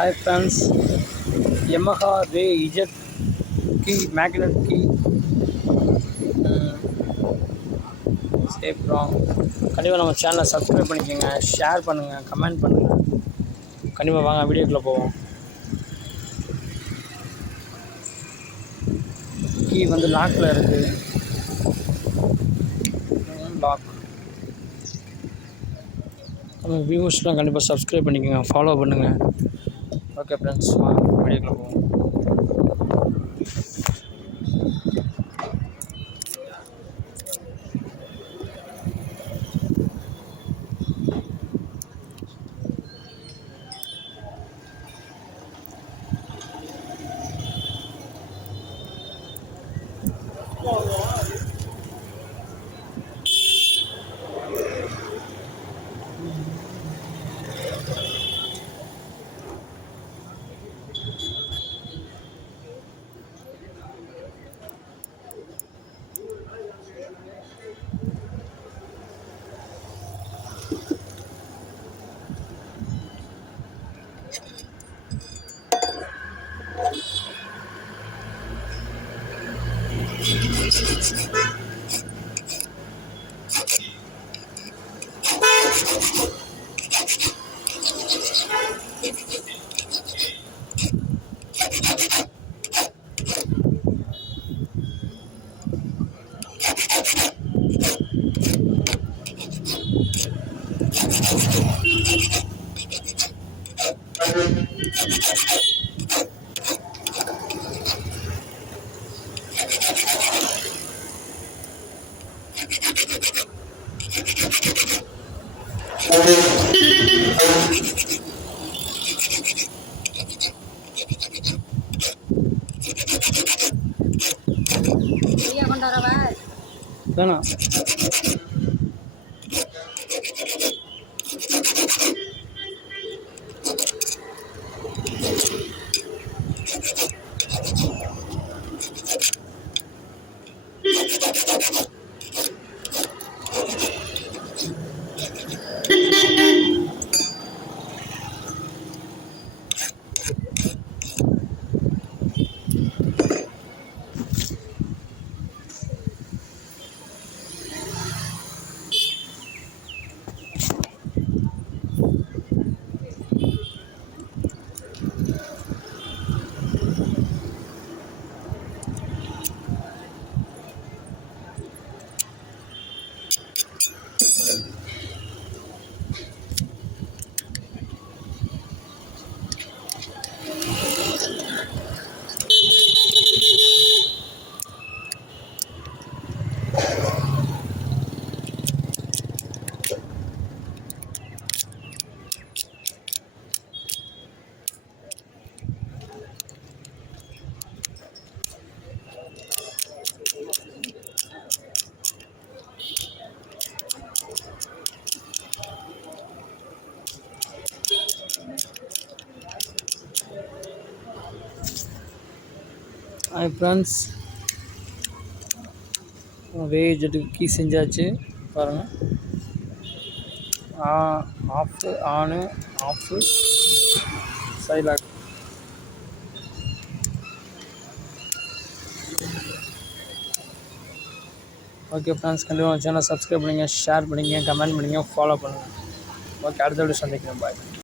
Hi friends, Yamaha Ray eject key magnet key safe wrong. கண்டிப்பாக நம்ம சேனலை சப்ஸ்கிரைப் பண்ணிக்கோங்க, ஷேர் பண்ணுங்கள், கமெண்ட் பண்ணுங்கள். கண்டிப்பாக வாங்க வீடியோக்குள்ளே போவோம். கீ வந்து லாக்கில் இருக்குது. லாக். நம்ம வியூவர்ஸ்லாம் கண்டிப்பாக சப்ஸ்கிரைப் பண்ணிக்கோங்க, ஃபாலோ பண்ணுங்கள். ஓகே ஃப்ரெண்ட்ஸ், வாங்க வீடியோக்குள்ளே போவோம். வேணாம். ஹாய் ஃப்ரெண்ட்ஸ், ரே ஜெட்டுக்கு கீ செஞ்சாச்சு பாருங்கள். ஆஃபு, ஆனு, ஆஃபு, சைலாக். ஓகே ஃப்ரெண்ட்ஸ், கண்டிப்பாக சேனலை சப்ஸ்கிரைப் பண்ணுங்கள், ஷேர் பண்ணுங்கள், கமெண்ட் பண்ணுங்கள், ஃபாலோ பண்ணுங்கள். ஓகே, அடுத்த வீடியோ சந்திக்கிறேன். பாய்.